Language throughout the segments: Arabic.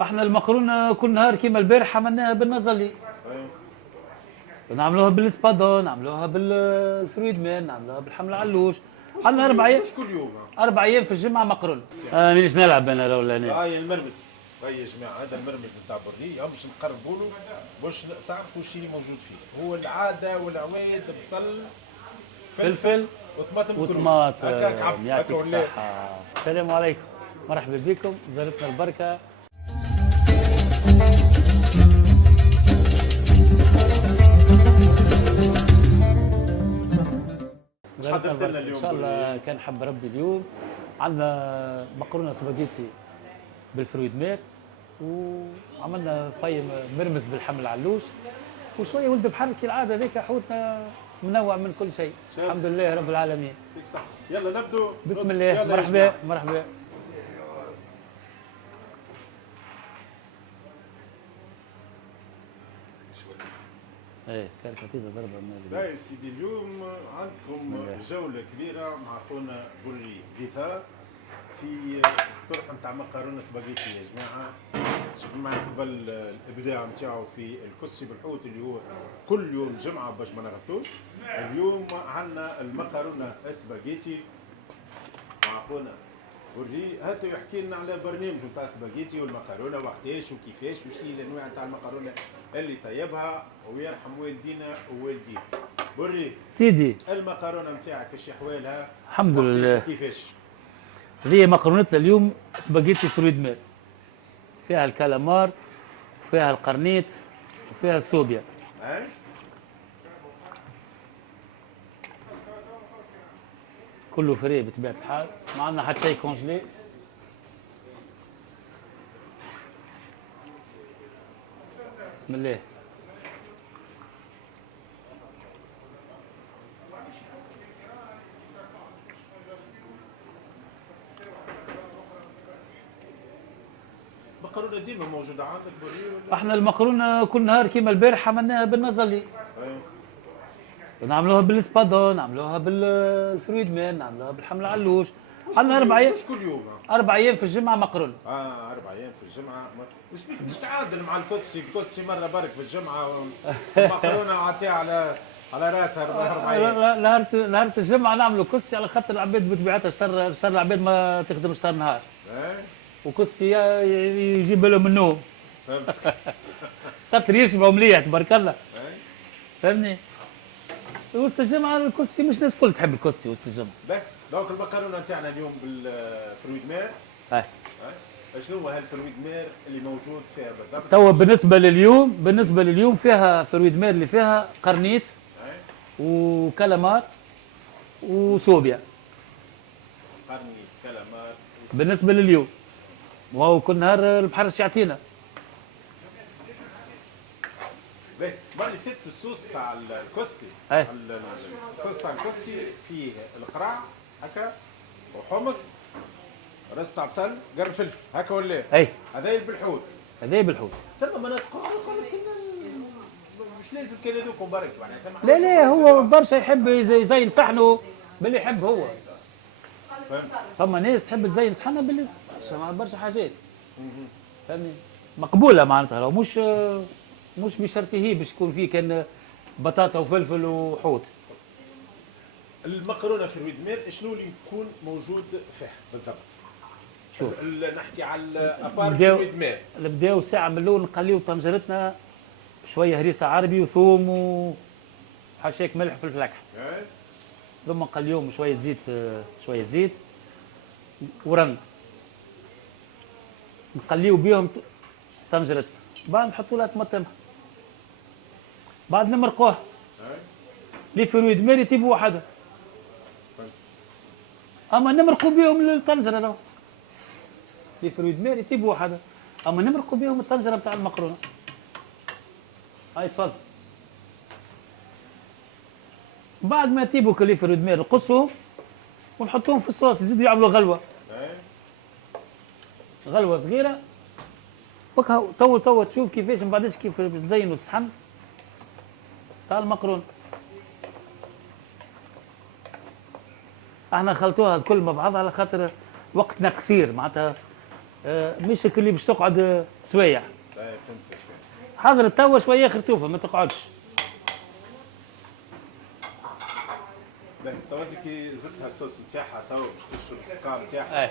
احنا المقرونه كل نهار كيما البارح عملناها بالنزلي، أي. نعملوها بالسبادون، نعملوها بالفرويد مان، نعملوها بالحمل علوش. مش عندنا كل اربع يوم ايام، مش كل يوم 4 ايام في الجمعه مقرونه. مانيش نلعب انا ولا انا. هاي المرمز. هاي يا جماعه هذا المرمز نتاع برلي باش نقربوا له باش تعرفوا الشيء اللي موجود فيه. هو العاده والعوايد بصل فلفل وطماطم كله. وطماط. هكاك عب يعطيك هكا ولا. الصحه. السلام عليكم، مرحبا بكم، زارتنا البركه. مش حضرت لنا ان اليوم شاء الله برلي. كان حب ربي. اليوم عندنا مقرونه سباجيتي بالفرويد مير، وعملنا في مرمز بالحمل علوش، وشويه ولد بحر كي العاده ذيك حوتنا منوع من كل شيء. الحمد لله رب العالمين. يعطيك صح. يلا نبدو. بسم الله. يلا يا مرحبا جماعة. مرحبا. ايه كانت خطيبه ضربه لا الناس. يا سيدي اليوم عندكم جولة كبيرة مع خونا بري غيثاء في طرح نتاع مقارنة سباجيتي يا جماعة. شفنا معنا قبل الإبداع نتاعو في الكسي بالحوت اللي هو كل يوم جمعة باش ما نغلطوش. اليوم عندنا المقارنة سباجيتي مع خونا بري. هاتو يحكي لنا على برنامج نتاع سباجيتي والمقارنة وقتاش وكيفاش وش هي الأنواع نتاع المقارنة اللي طيبها، ويرحم والدينا ووالديك. بري سيدي المقارنه نتاعك ايش احوالها؟ الحمد لله. كيفاش؟ هذه مقرونتنا اليوم سباجيتي فرويد مير، فيها الكالامار، فيها القرنيط، وفيها السوبيا. اي كله فري بطبيعه الحال، ما عندنا حتى شيء كونجلي. بسم الله. مقارنه ديما موجوده عندك بري ولا؟ احنا المقرونه كل نهار كيما البارح عملناها بالنزلي، اي نعملوها بالسبادون، نعملوها بالفرويد مان، نعملوها بالحمل علوش. مش عندنا كل 4 يوم ايام، مش كل يوم 4 ايام في الجمعه مقرونه. 4 ايام في الجمعه. وش بيك مش تعادل مع الكسي مره برك في الجمعه والمقارنه عطيها على راسها 4 ايام. نهار الجمعه نعملوا كسي على خاطر العباد بطبيعتها شهر العباد ما تخدمش شهر نهار، اي وكسي يجيب لهم النوم. فهمت. خاطر يشبعوا مليح تبارك الله. اي فهمني. وسط الجمعه الكسي مش الناس الكل تحب الكسي وسط الجمعه. باهي دونك المقارنه نتاعنا اليوم بالفرويد مير. هاي شنو هو هالفرويد مير اللي موجود فيها بالضبط؟ توا بالنسبه لليوم فيها فرويد مير اللي فيها قرنيط اي وكالامار وسوبيا. قرني كلامات. بالنسبه لليوم، وهو كل نهار البحر يعطينا. باهي المره اللي فاتت الصوص تاع الكسي. أي. الصوص تاع الكسي فيه القراع هكا وحمص رز تاع بصل قرن فلفل هكا ولا؟ اي هذا بالحوت. هذا بالحوت. ثم مناطق يقول لك مش لازم كان هذوك برك معناها ثم لا لا هو برشا يحب يزين صحنه باللي يحب هو. فهمت. فما ناس تحب تزين صحنها باللي برشا حاجات. فهمني. مقبوله معناتها، لو مش بشرط هي باش يكون فيه كان بطاطا وفلفل وحوت. المقرونه في الويد مير شنو اللي يكون موجود فيه بالضبط؟ شوف نحكي على الابار في الويد مير. نبداو ساعه من الاول نقليو طنجرتنا شويه هريسه عربي وثوم وحشاك ملح في الفلكح، ثم نقليوهم شويه زيت ورند، نقليو بيهم طنجرتنا، بعد نحطوا لها طماطم، بعد نمرقوها. لي فرويد مير يطيبوا وحدها، اما نمرقوا بيهم الطنجره لو لي فرويد مير يطيبوا وحدها، اما نمرقوا بيهم الطنجره بتاع المقرونه. هاي تفضل. بعد ما يطيبوا كلي فرويد مير نقصهم ونحطوهم في الصوص، يزيدوا يعملوا غلوه صغيره. بكها تو تشوف كيفاش من بعدش كيف تزينوا الصحن تاع المقرونه. احنا خلطوها الكل مع بعض على خاطر وقتنا قصير، معناتها مش اللي باش تقعد سوايع. لا فهمتك. حاضر توا شويه خرطوفه ما تقعدش. باهي تو انت كي زدتها الصوص نتاعها تو باش تشرب السكر نتاعها.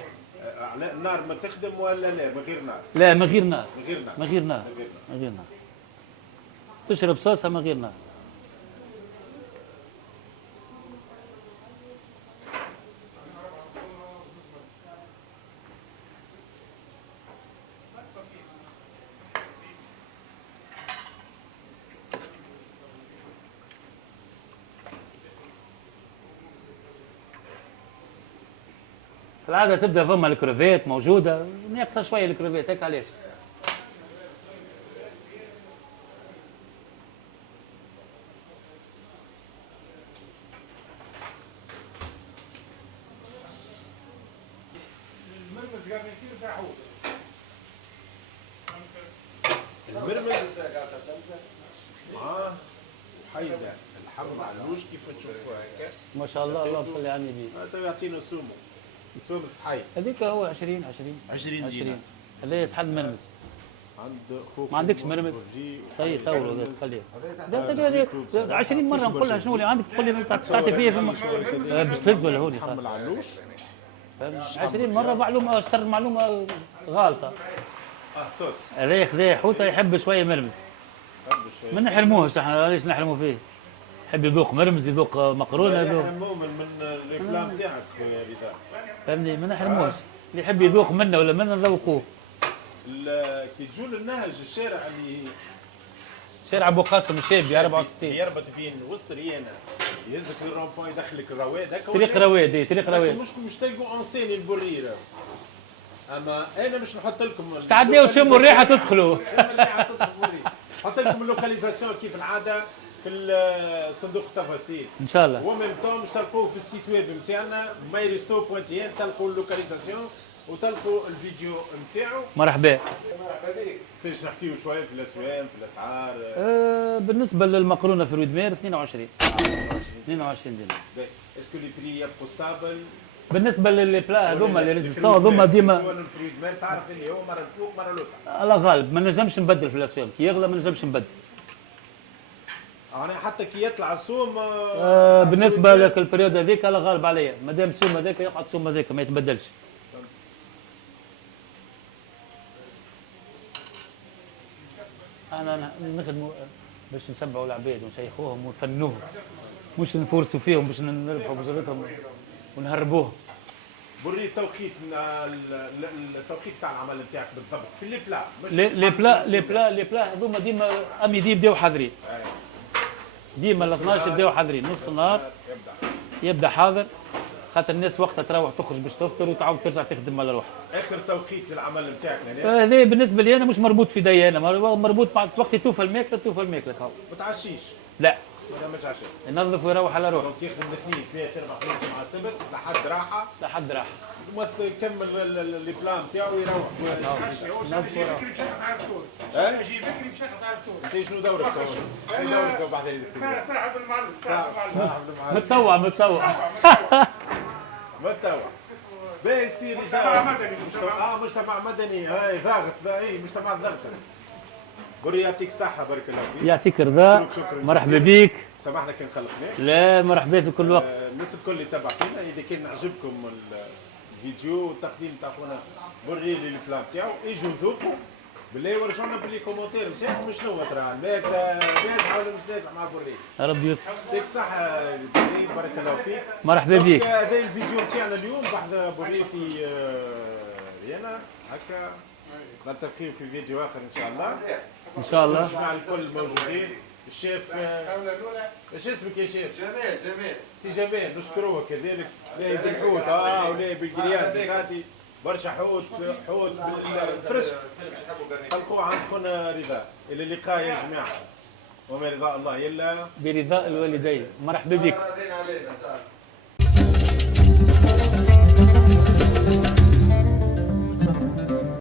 على النار ما تخدم ولا لا من غير نار؟ لا من غير نار. من غير نار. من غير نار. من غير نار. تشرب صوصها من غير نار. في العاده تبدا فما الكروفيت موجوده ناقصه شويه الكروفيت هيك علاش. المرمز مع حيدة الحمر علوش كيف تشوفوها هكا. ما شاء الله اللهم صل على النبي. هذا يعطينا سومو. سوم صحي. هذيك هو 20 دينار. هذا يسحب مرمز. عند خوك ما عندكش مرمز؟ خليه يصوروا هذاك خليه. 20 مره نقول لها شنو اللي عندك تقول لي تعطي فيا فما باش تهز ولا هوني حمل علوش 20 مره معلومه اشتر معلومه غالطه. صوص هذا خذا حوته يحب شويه مرمز. ما نحرموهش احنا علاش نحرموا فيه؟ يحب يذوق مرمز يذوق مقرونه يذوق. احنا مؤمن من البلان تاعك خويا رضا. فهمني ما نحرموش. اللي يحب يذوق منا ولا منا نذوقوه. كي تجوا للنهج الشارع اللي شارع ابو قاسم الشابي 64 يربط بين وسط ريانا يهزك للرومبوان يدخلك الرواد هكا طريق رواد طريق رواد مش تلقوا انسين البريره. اما انا مش نحط لكم تعديوا تشموا الريحه تدخلوا. نحط لكم اللوكاليزاسيون كيف العاده في صندوق التفاصيل ان شاء الله. وميم طون باش تلقوه في السيت ويب نتاعنا مايريستو.ان تلقوا اللوكاليزاسيون وتلقوا الفيديو نتاعو. مرحبا. سيش نحكيو شويه في الاسواق في الاسعار. بالنسبه للمقرونه في رويدمير 22 دينار. اسكو لي بري يبقوا ستابل؟ بالنسبه للي بلا هذوما لي ريزيستون هذوما ديما الفريد تعرف اللي هو مره الفوق مره لوطا. على غالب ما نجمش نبدل في الاسواق كي يغلى ما نجمش نبدل. انا حتى كي يطلع السوم بالنسبه لك البريود هذيك على غالب عليا مادام السوم هذاك يقعد السوم هذاك ما يتبدلش. انا نخدموا باش نشبعوا العباد ونشيخوهم ونفنوهم مش نفورسوا فيهم باش نربحوا بجرتهم ونهربوهم. بري التوقيت التوقيت تاع العمل نتاعك بالضبط في لي بلا مش لي بلا هذوما ديما اميدي يبداو حاضرين. ديما ال 12 يبداو حاضرين نص النهار يبدا حاضر خاطر الناس وقتها تروح تخرج باش تفطر وتعاود ترجع تخدم على روحها. اخر توقيت للعمل نتاعك هذا بالنسبه لي انا مش مربوط في يدي انا مربوط مع وقت توفى الماكله هاو. ما تعشيش؟ لا ما مش عشاء ينظف ويروح على روحه. دونك يخدم الاثنين ثلاث اربع خميس جمعه سبت لحد راحه يكمل لي بلان نتاعو ويروح. انت شنو دورك؟ شنو دورك بعد صاحب المعلم؟ صاحب المعلم متطوع متطوع. باهي سير مجتمع مدني هاي ضاغط اي مجتمع ضغط. بري يعطيك الصحة بارك الله فيك. يعطيك رضا. مرحبا بك. سامحنا كان خلقناك. لا مرحبا في كل وقت. الناس الكل اللي تبع فينا إذا كان عجبكم الفيديو والتقديم تاع خونا بري لي البلان تاعو اجوا ذوقوا بالله ورجعونا باللي كومونتير نتاعكم شنو ترى الماكلة ناجحة ولا مش ناجحة مع بري. ربي يوفقك. يعطيك الصحة بري بارك الله فيك. مرحبا بك. هذا الفيديو نتاعنا اليوم بحث بري في ريانا هكا نلتقيو في فيديو آخر إن شاء الله. ان شاء الله. نجمع الكل موجودين. الشيف ايش اسمك يا شيف؟ جمال. سي جمال نشكروه كذلك. لا بالحوت ولا بالقريان بخاتي برشا حوت بالفرش. تلقوه عند خونا رضا. الى اللقاء يا جماعه. وما رضا الله الا برضاء الوالدين. مرحبا بك.